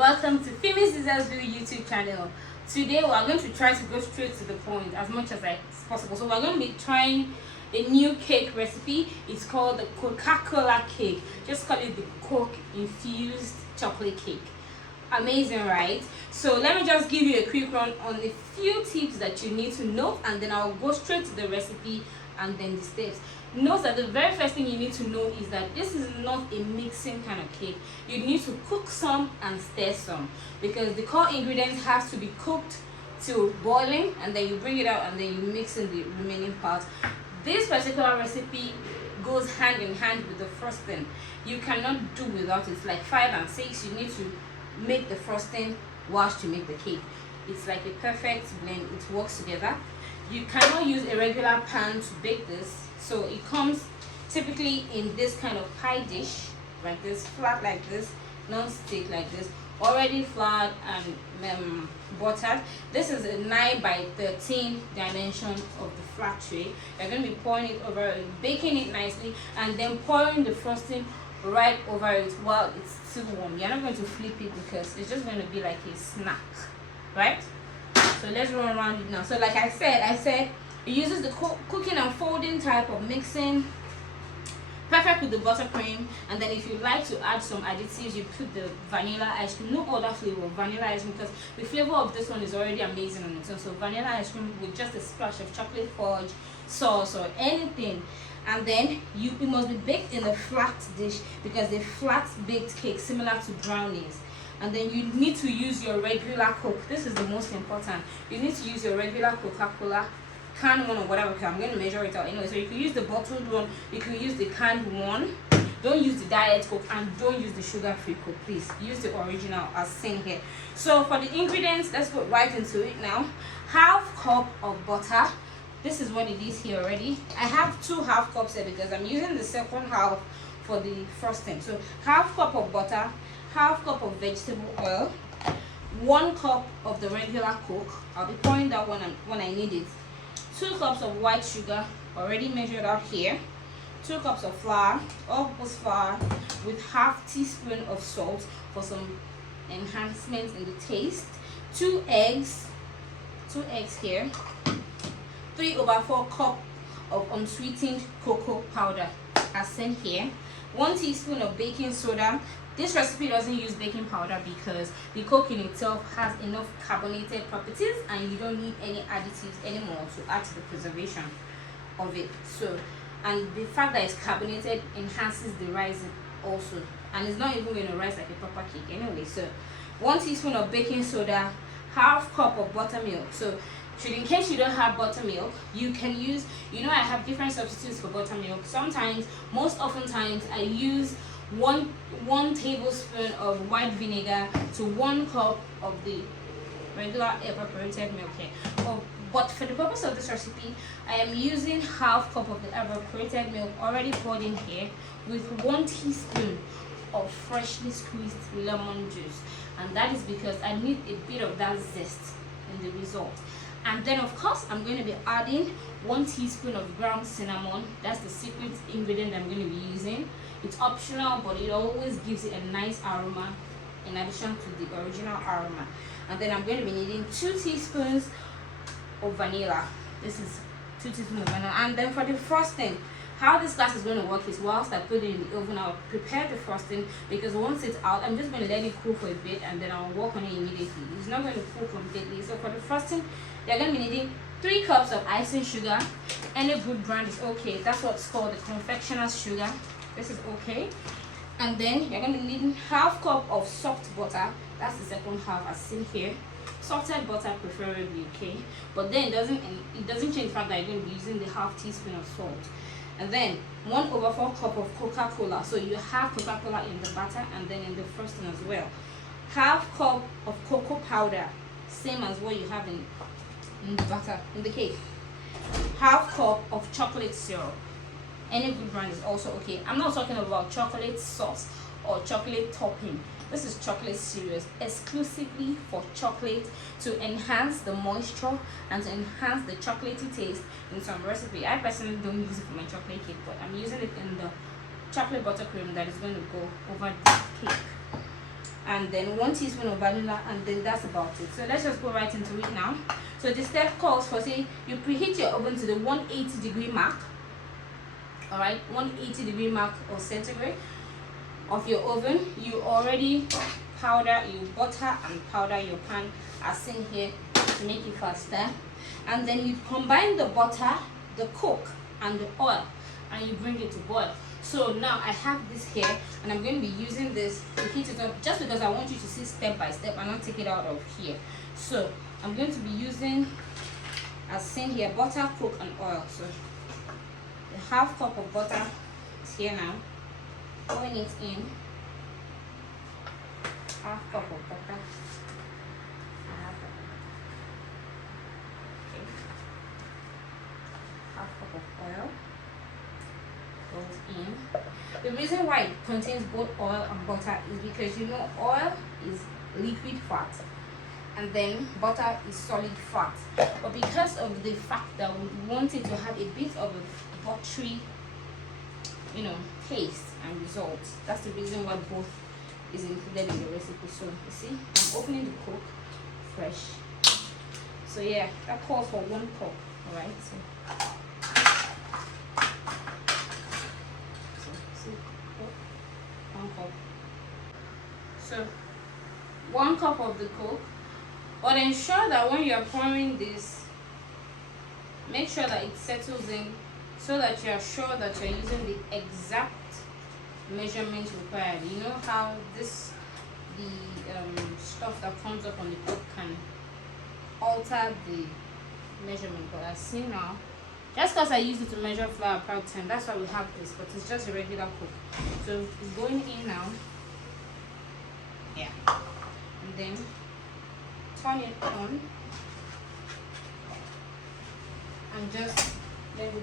Welcome to Famous Desires View YouTube channel. Today we are going to try to go straight to the point as much as possible. So we're going to be trying a new cake recipe. It's called the Coca-Cola cake. Just call it the Coke infused chocolate cake. Amazing, right? So let me just give you a quick run on a few tips that you need to know, and then I'll go straight to the recipe and then the steps. Note that the very first thing you need to know is that this is not a mixing kind of cake. You need to cook some and stir some, because the core ingredients have to be cooked till boiling, and then you bring it out and then you mix in the remaining part. This particular recipe goes hand in hand with the frosting. You cannot do without it. It's like 5 and 6. You need to make the frosting whilst you make the cake. It's like a perfect blend. It works together. You cannot use a regular pan to bake this, so it comes typically in this kind of pie dish, like this, flat like this, non-stick like this, already floured and buttered. This is a 9 by 13 dimension of the flat tray. You're going to be pouring it over it, baking it nicely, and then pouring the frosting right over it while it's still warm. You're not going to flip it because it's just going to be like a snack, right? So let's run around it now. So like I said it uses the cooking and folding type of mixing, perfect with the buttercream. And then if you like to add some additives, you put the vanilla ice cream. No other flavor, vanilla ice cream, because the flavor of this one is already amazing on its own. So vanilla ice cream with just a splash of chocolate fudge sauce or anything. And then it must be baked in a flat dish, because a flat baked cake similar to brownies. And then you need to use your regular Coke. This is the most important. You need to use your regular Coca-Cola canned one or whatever. Okay, I'm going to measure it out anyway. So you can use the bottled one, you can use the canned one. Don't use the diet Coke, and don't use the sugar-free Coke, please. Use the original as seen here. So for the ingredients, let's go right into it now. Half cup of butter. This is what it is here already. I have 2 half cups here because I'm using the second half for the frosting. So half cup of butter, half cup of vegetable oil, 1 cup of the regular Coke. I'll be pouring that one when I need it. 2 cups of white sugar, already measured out here. 2 cups of flour, all-purpose flour, with half teaspoon of salt for some enhancement in the taste. 2 eggs here. 3/4 cup of unsweetened cocoa powder, as seen here. 1 teaspoon of baking soda. This recipe doesn't use baking powder because the Coke in itself has enough carbonated properties, and you don't need any additives anymore to add to the preservation of it. So, and the fact that it's carbonated enhances the rising also, and it's not even going to rise like a proper cake anyway. So 1 teaspoon of baking soda, half cup of buttermilk. So in case you don't have buttermilk, you can use, I have different substitutes for buttermilk. Most oftentimes I use one tablespoon of white vinegar to 1 cup of the regular evaporated milk here. But for the purpose of this recipe, I am using half cup of the evaporated milk already poured in here, with 1 teaspoon of freshly squeezed lemon juice. And that is because I need a bit of that zest in the result. And then of course I'm going to be adding 1 teaspoon of ground cinnamon. That's the secret ingredient I'm going to be using. It's optional, but it always gives it a nice aroma in addition to the original aroma. And then I'm going to be needing 2 teaspoons of vanilla. This is 2 teaspoons of vanilla. And then for the frosting, how this class is going to work is, whilst I put it in the oven, I'll prepare the frosting, because once it's out, I'm just going to let it cool for a bit, and then I'll work on it immediately. It's not going to cool completely. So for the frosting, you're going to be needing 3 cups of icing sugar. Any good brand is okay. That's what's called the confectioner's sugar. This is okay. And then you're going to be needing half cup of soft butter. That's the second half as seen here. Salted butter preferably, okay? But then it doesn't change the fact that you're going to be using the half teaspoon of salt. And then 1/4 cup of Coca-Cola. So you have Coca-Cola in the butter and then in the frosting as well. Half cup of cocoa powder, same as what you have in the butter, in the cake. Half cup of chocolate syrup. Any good brand is also okay. I'm not talking about chocolate sauce or chocolate topping. This is chocolate syrup, exclusively for chocolate, to enhance the moisture and to enhance the chocolatey taste in some recipe. I personally don't use it for my chocolate cake, but I'm using it in the chocolate buttercream that is going to go over this cake. and then 1 teaspoon of vanilla, and then that's about it. So let's just go right into it now. So the step calls for, say, you preheat your oven to the 180-degree mark. All right, 180-degree mark or centigrade of your oven. You already you butter and powder your pan as seen here to make it faster, and then you combine the butter, the coke, and the oil, and you bring it to boil. So now I have this here, and I'm going to be using this to heat it up, just because I want you to see step by step and not take it out of here. So I'm going to be using, as seen here, butter, coke, and oil. So the half cup of butter is here now, pouring it in. Half cup of butter. Okay. Half cup of oil goes in. The reason why it contains both oil and butter is because you know oil is liquid fat and then butter is solid fat. But because of the fact that we want it to have a bit of a buttery, you know, taste and results, that's the reason why both is included in the recipe. So you see, I'm opening the Coke fresh. So yeah, that calls for 1 cup. All right. So see, 1 cup. So 1 cup of the Coke. But ensure that when you are pouring this, make sure that it settles in, so that you are sure that you're using the exact measurements required. You know how the stuff that comes up on the Coke can alter the measurement, but as seen now, just because I use it to measure flour per 10, that's why we have this, but it's just a regular Coke. So it's going in now. Yeah, and then turn it on and just let it.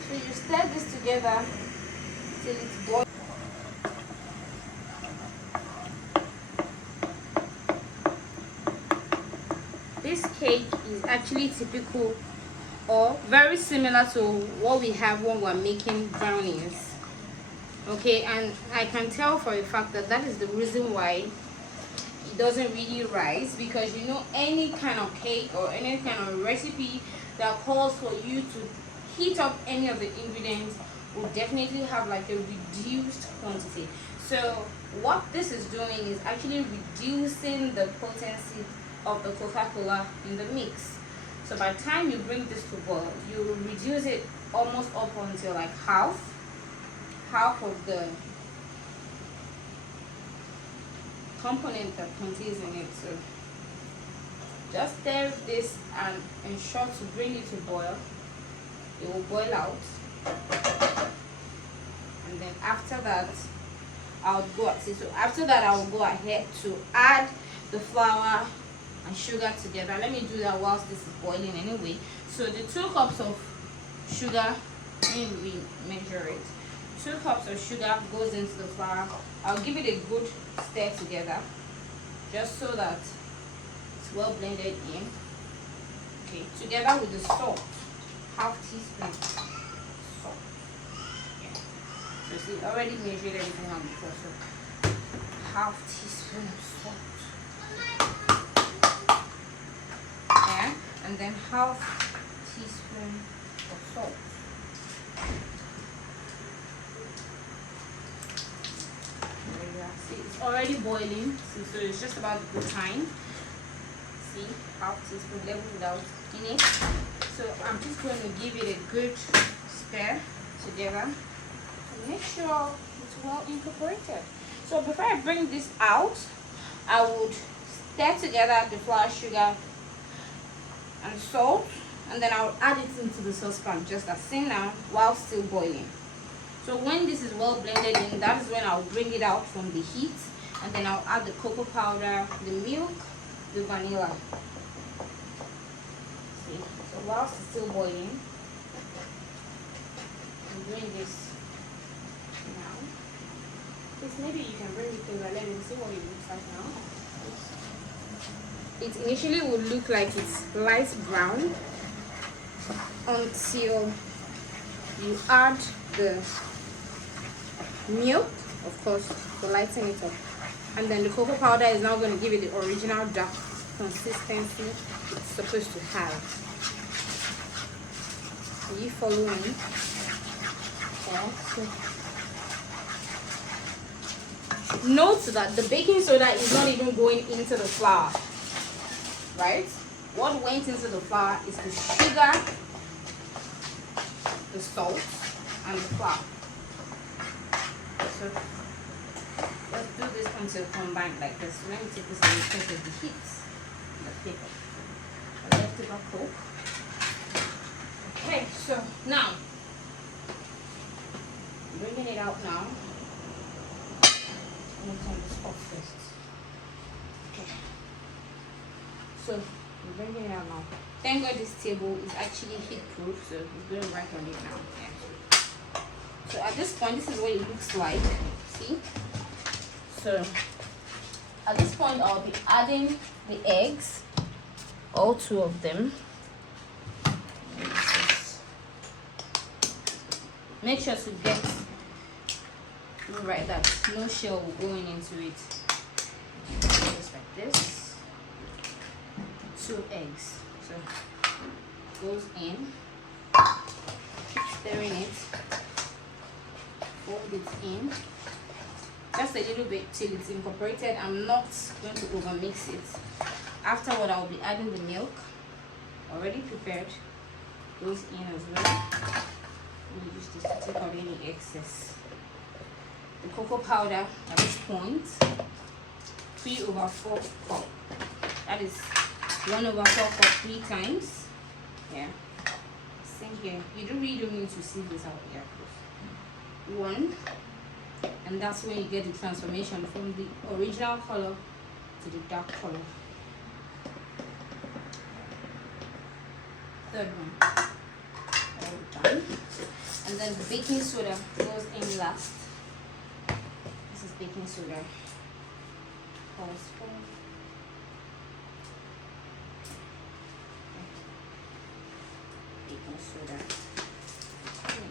So you stir this together till it's boiled. This cake is actually typical or very similar to what we have when we're making brownies. Okay, and I can tell for a fact that that is the reason why it doesn't really rise, because you know any kind of cake or any kind of recipe that calls for you to heat up any of the ingredients will definitely have like a reduced quantity. So what this is doing is actually reducing the potency of the Coca-Cola in the mix. So by the time you bring this to boil, you will reduce it almost up until like half of the component that contains in it. So just stir this and ensure to bring it to boil. It will boil out, and then after that I will go ahead to add the flour and sugar together. Let me do that whilst this is boiling anyway. So the 2 cups of sugar, let me measure it. 2 cups of sugar goes into the flour. I'll give it a good stir together, just so that it's well blended in. Okay, together with the salt, half teaspoon salt. Yeah. So see, I already measured everything out before, so half teaspoon of salt. Yeah, and then half teaspoon of salt. See, it's already boiling, so it's just about the time. See, half teaspoon, level without in it. So I'm just going to give it a good stir together to make sure it's well incorporated. So before I bring this out, I would stir together the flour, sugar, and salt, and then I'll add it into the saucepan just as seen now while still boiling. So when this is well blended in, that is when I'll bring it out from the heat, and then I'll add the cocoa powder, the milk, the vanilla. See, so whilst it's still boiling, I'm doing this now. Please, maybe you can bring it closer. Let me see what it looks like now. It initially would look like it's light brown until you add the milk, of course, to lighten it up. And then the cocoa powder is now going to give it the original dark consistency it's supposed to have. Are you following? Yeah. Note that the baking soda is not even going into the flour, right? What went into the flour is the sugar, the salt, and the flour. So let's do this until combined like this. Let me take this away because of the heat. The paper. I left it back cook. Okay, so now bringing it out now. I'm going to turn this off first. Okay. So we're bringing it out now. Thank God this table is actually heat proof, so we're going right on it now. Yeah. So at this point, this is what it looks like. See? So at this point, I'll be adding the eggs, all 2 of them. Make sure to get right that no shell will go into it. Just like this. 2 eggs. So goes in. Keep stirring it. Fold it in. Just a little bit till it's incorporated. I'm not going to over mix it. Afterward, I'll be adding the milk already prepared. Goes in as well. Let me use this to take out any excess. The cocoa powder at this point, 3/4 cup. That is 1/4 cup 3 times. Yeah. Same here. You really don't need to see this out here. 1, and that's when you get the transformation from the original color to the dark color. 3rd one. All done. And then the baking soda goes in last. This is baking soda. Baking soda. Sorry,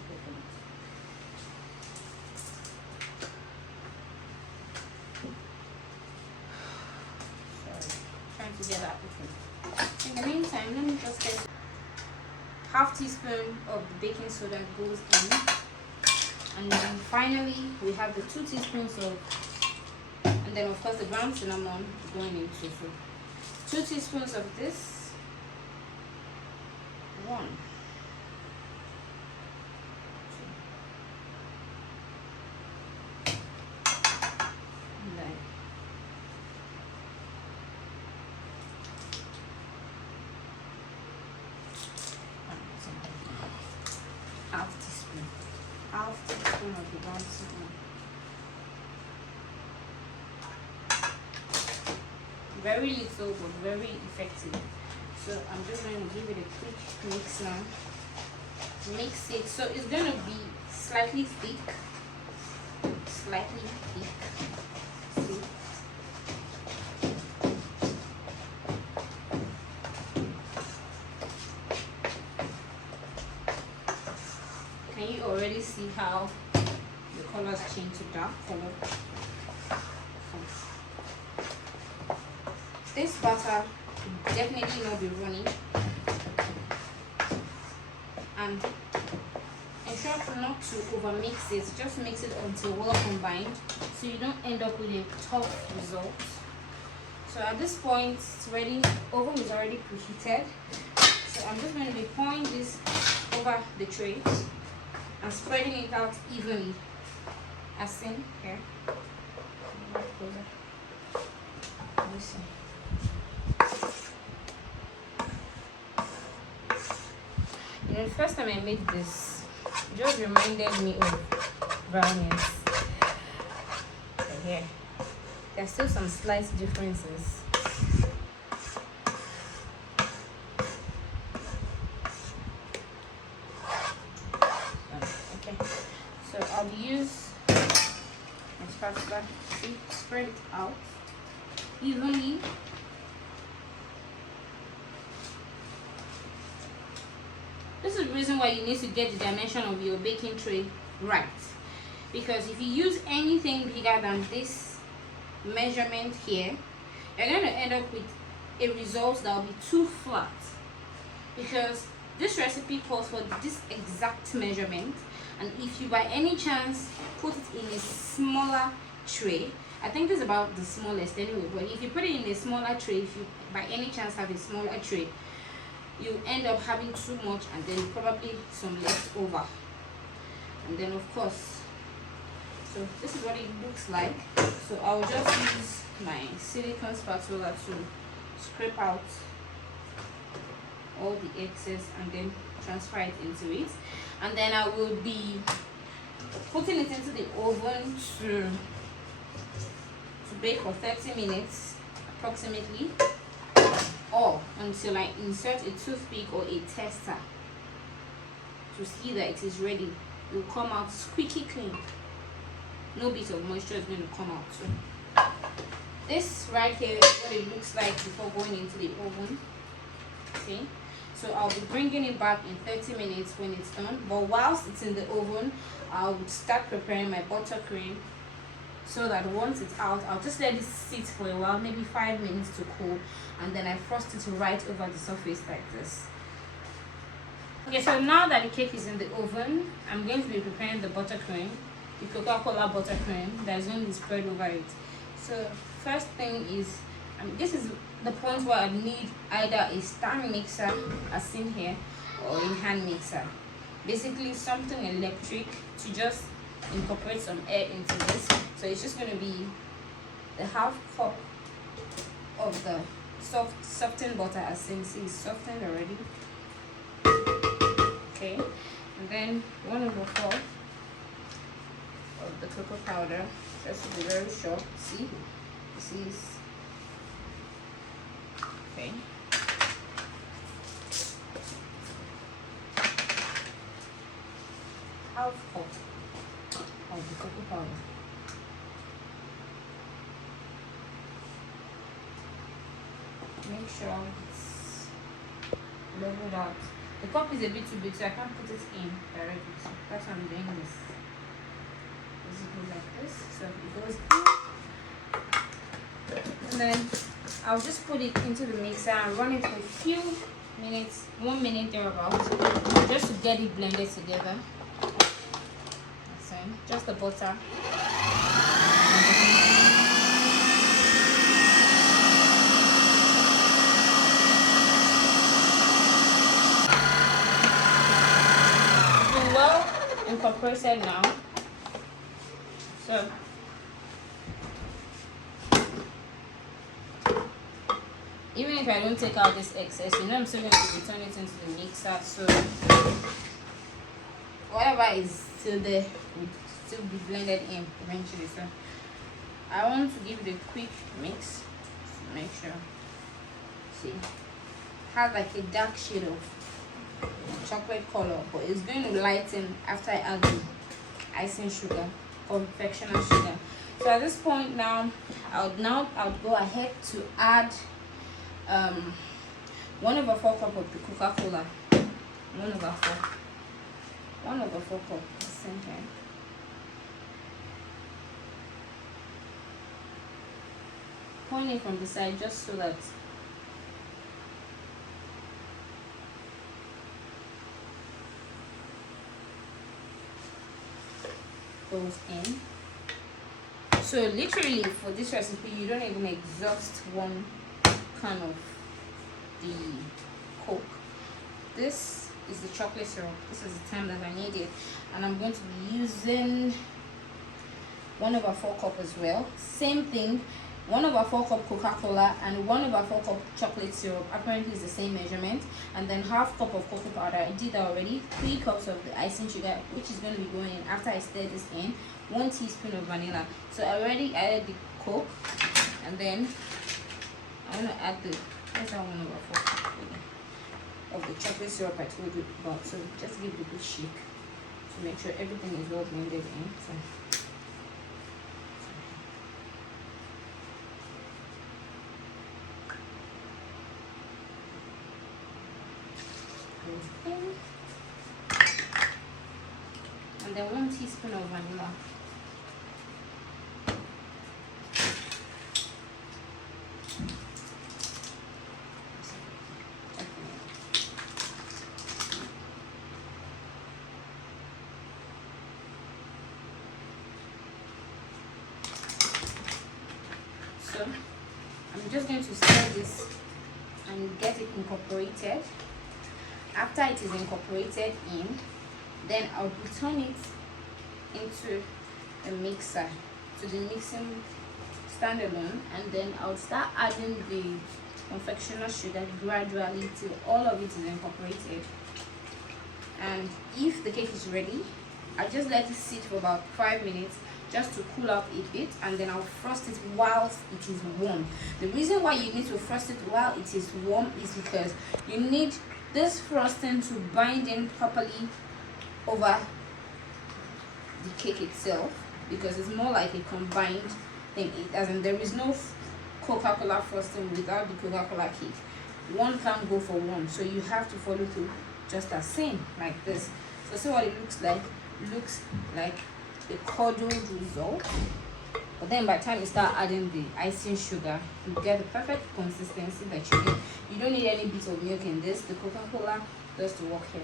trying to get that open. In the meantime, let me just get 1/2 teaspoon of the baking soda goes in, and then finally we have the 2 teaspoons of, and then of course the ground cinnamon going into. So 2 teaspoons of this, 1, 2, and then 1/2 teaspoon. 1/2 teaspoon of the ground cinnamon. Very little but very effective. So I'm just going to give it a quick mix now. Mix it. So it's going to be slightly thick. Slightly thick. See? Can you already see how the colors change to dark color? This batter will definitely not be running, and ensure not to over mix it. Just mix it until well combined so you don't end up with a tough result. So at this point it's ready. Oven is already preheated, so I'm just going to be pouring this over the tray and spreading it out evenly, as seen here. Listen. You know, the first time I made this, it just reminded me of brownies. But here, there's still some slight differences. Okay, so I'll use my spatula. See, spread it out evenly. This is the reason why you need to get the dimension of your baking tray right, because if you use anything bigger than this measurement here, you're going to end up with a result that will be too flat, because this recipe calls for this exact measurement. And if you by any chance put it in a smaller tray, I think this is about the smallest anyway, but if you put it in a smaller tray, if you by any chance have a smaller tray, you end up having too much and then probably some left over. And then of course, so this is what it looks like. So I'll just use my silicone spatula to scrape out all the excess and then transfer it into it. And then I will be putting it into the oven to bake for 30 minutes approximately, or until I insert a toothpick or a tester to see that it is ready. It will come out squeaky clean. No bit of moisture is going to come out. So this right here is what it looks like before going into the oven. See? So I'll be bringing it back in 30 minutes when it's done. But whilst it's in the oven, I'll start preparing my buttercream, so that once it's out, I'll just let it sit for a while, maybe 5 minutes to cool, and then I frost it right over the surface like this. Okay, so now that the cake is in the oven, I'm going to be preparing the buttercream, the Coca-Cola buttercream that is going to be spread over it. So first thing is, this is the point where I need either a stand mixer as seen here, or a hand mixer, basically something electric to just incorporate some air into this. So it's just going to be the half cup of the softened butter as seen. See, it's softened already. Okay, and then 1/4 of the cocoa powder, just to be very short. See, this is okay. Half cup of the cocoa powder. Make sure it's leveled out. The cup is a bit too big, so I can't put it in directly. So that's why I'm doing this. Basically like this. So it goes in. And then I'll just put it into the mixer and run it for a few minutes, 1 minute thereabouts, just to get it blended together. So just the butter. Well incorporated now. So even if I don't take out this excess, you know I'm still going to return it into the mixer, so whatever is still there will still be blended in eventually. So I want to give it a quick mix to make sure. See, have like a dark shade of chocolate color, but it's going to lighten after I add the icing sugar, confectioner sugar. So at this point now, I would go ahead to add 1/4 cup of the Coca-Cola. 1/4 cup at the same time. Point it from the side just so that goes in. So literally for this recipe, you don't even exhaust one can of the Coke. This is the chocolate syrup. This is the time that I need it, and I'm going to be using 1/4 cup as well. Same thing, 1/4 cup Coca-Cola and 1/4 cup chocolate syrup. Apparently it's the same measurement. And then half cup of cocoa powder. I did that already. 3 cups of the icing sugar, which is going to be going in after I stir this in. 1 teaspoon of vanilla. So I already added the Coke, and then I'm going to add the 1/4 cup of the chocolate syrup I told you about. So just give it a good shake to make sure everything is well blended in. So goes in, and then 1 teaspoon of vanilla. So I'm just going to stir this and get it incorporated. After it is incorporated in, then I'll return it into a mixer, to the mixing standalone, and then I'll start adding the confectioner's sugar gradually till all of it is incorporated. And if the cake is ready, I just let it sit for about 5 minutes just to cool out a bit, and then I'll frost it whilst it is warm. The reason why you need to frost it while it is warm is because you need this frosting to bind in properly over the cake itself, because it's more like a combined thing. As in, there is no Coca-Cola frosting without the Coca-Cola cake. One can't go for one, so you have to follow through just as same like this. So see what it looks like. It looks like a curdled result, but then by the time you start adding the icing sugar, you get the perfect consistency that you need. You don't need any bit of milk in this. The Coca-Cola does the work here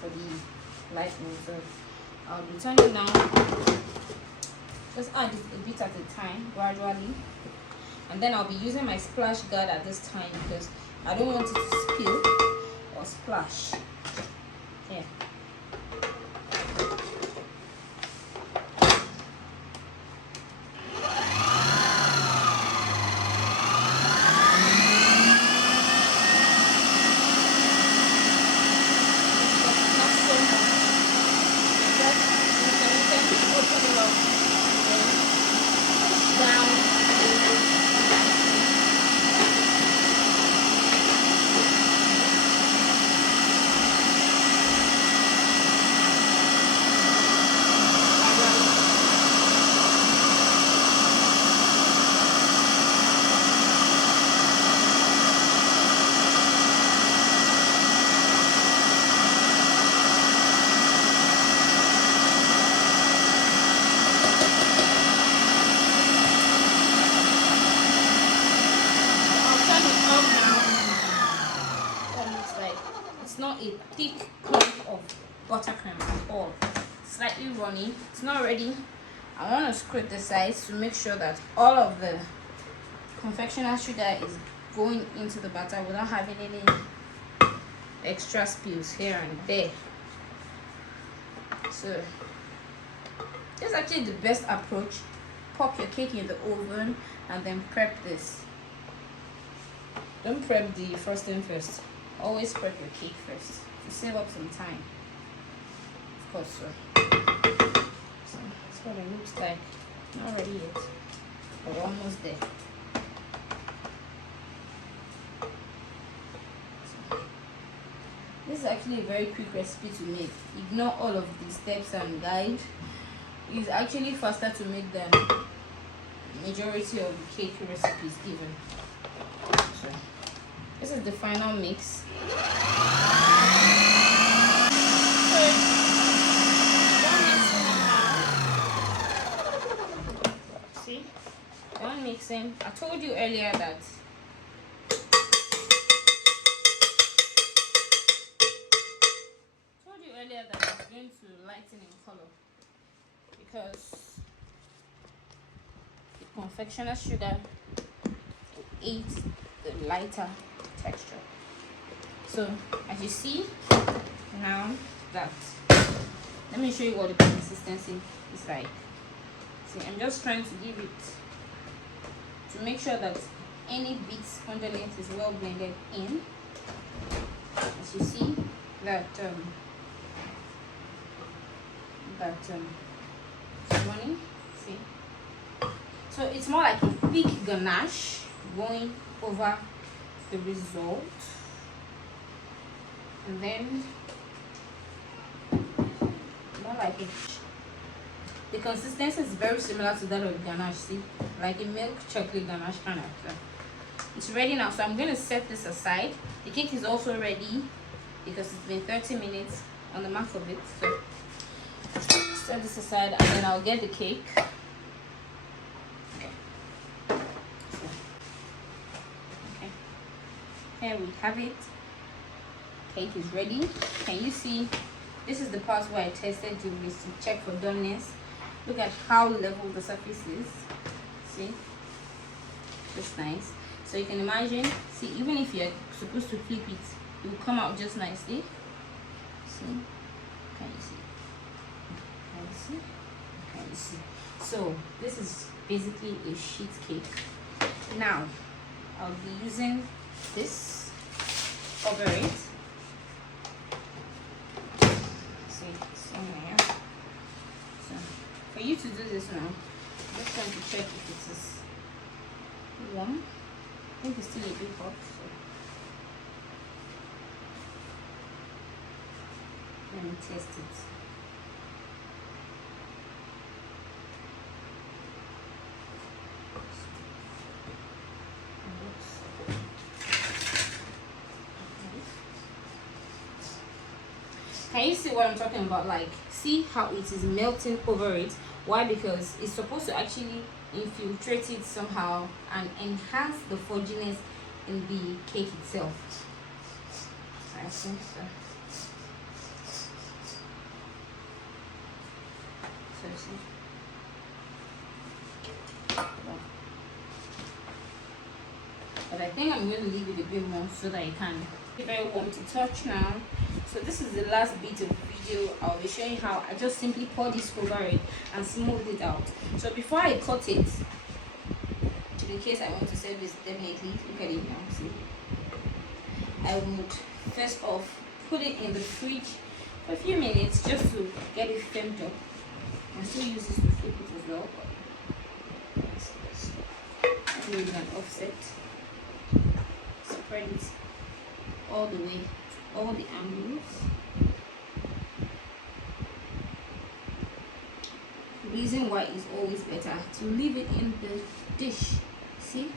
for the lightning. So I'll be turning now. Just add it a bit at a time, gradually, and then I'll be using my splash guard at this time because I don't want it to spill or splash. Here. It's not a thick clump of buttercream at all. Slightly runny. It's not ready. I want to scrape the sides to make sure that all of the confectioner's sugar is going into the batter without having any extra spills here and there. So this is actually the best approach. Pop your cake in the oven and then prep this. Don't prep the frosting first. Always prep your cake first to save up some time. Of course, so that's what it looks like. Not ready yet, but we're almost there. So, this is actually a very quick recipe to make. Ignore all of the steps and guide. It's actually faster to make than majority of the cake recipes given. So, this is the final mix. See, one mixing. I told you earlier that it's going to lighten in color because the confectioner's sugar aids the lighter texture. So as you see now, that let me show you what the consistency is like. See, I'm just trying to give it to make sure that any bits underneath is well blended in. As you see that it's running. See, so it's more like a thick ganache going over the result, and then more like it. The consistency is very similar to that of ganache. See, like a milk chocolate ganache kind of. It's ready now, so I'm going to set this aside. The cake is also ready because it's been 30 minutes on the mark of it. So set this aside and then I'll get the cake. Okay. Here we have it. Cake is ready. Can you see? This is the part where I tested to check for doneness. Look at how level the surface is. See? Just nice. So you can imagine, see, even if you're supposed to flip it, it will come out just nicely. See? Can you see? Can you see? Can you see? So this is basically a sheet cake. Now I'll be using this over it. See, somewhere. So for you to do this now, I'm just going to check if it is warm. I think it's still a bit hot. So let me test it. Can you see what I'm talking about? Like, see how it is melting over it? Why? Because it's supposed to actually infiltrate it somehow and enhance the fudginess in the cake itself. I think so. So see. But I think I'm going to leave it a bit more so that it can be very warm to touch now. So this is the last bit of video. I'll be showing how I just simply pour this over it and smooth it out. So before I cut it, in case I want to serve this, definitely look at it now. See, I would first off put it in the fridge for a few minutes just to get it firmed up. I still use this to flip it as well. And with an offset, spread it all the way, all the angles. The reason why is always better to leave it in the dish, see,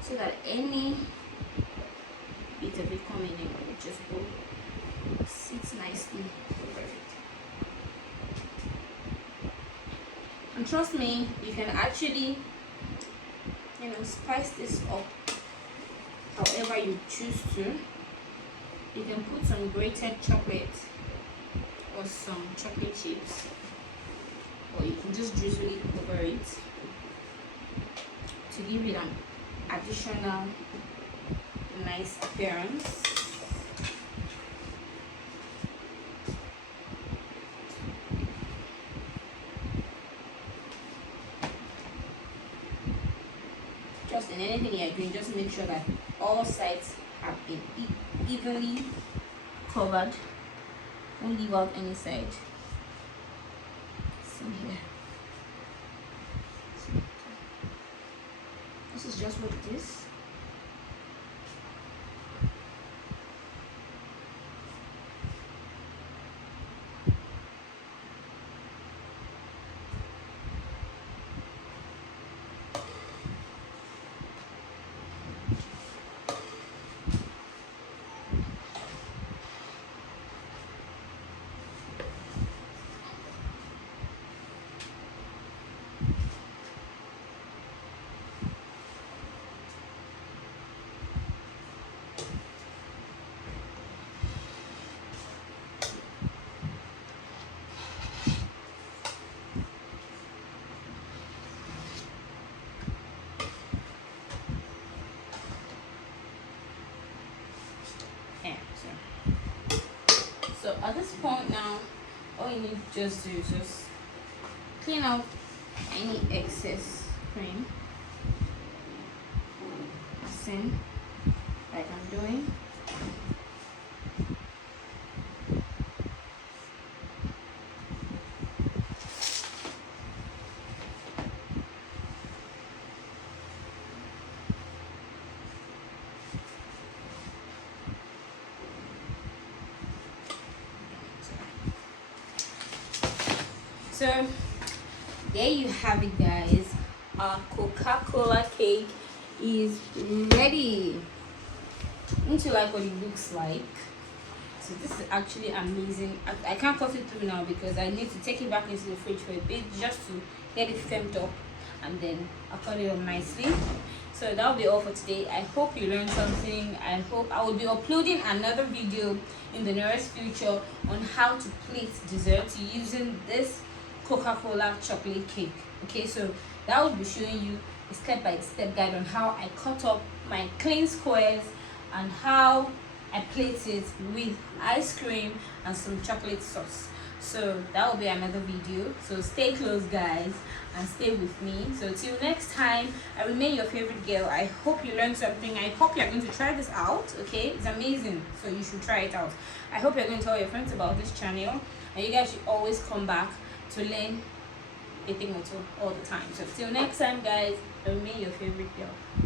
so that any bit of it coming in will just go sits nicely over it. And trust me, you can actually, you know, spice this up however you choose to. You can put some grated chocolate or some chocolate chips, or you can just drizzle it over it to give it an additional nice appearance. Just in anything you're doing, just make sure that all sides have been evenly covered. Don't leave out any side. See here. This is just what it is. So at this point now, all you need to just do is just clean out any excess cream, same like I'm doing. So there you have it, guys. Our Coca-Cola cake is ready. Don't you like what it looks like? So this is actually amazing. I can't cut it through now because I need to take it back into the fridge for a bit just to get it firmed up, and then I'll cut it up nicely. So that'll be all for today. I hope you learned something. I hope I will be uploading another video in the nearest future on how to plate dessert using this Coca-Cola chocolate cake. Okay, so that will be showing you a step-by-step guide on how I cut up my clean squares and how I plate it with ice cream and some chocolate sauce. So that will be another video. So stay close, guys, and stay with me. So till next time, I remain your favorite girl. I hope you learned something. I hope you're going to try this out. Okay, it's amazing, so you should try it out. I hope you're going to tell your friends about this channel, and you guys should always come back to learn a thing or two all the time. So till next time, guys, I remain your favorite girl.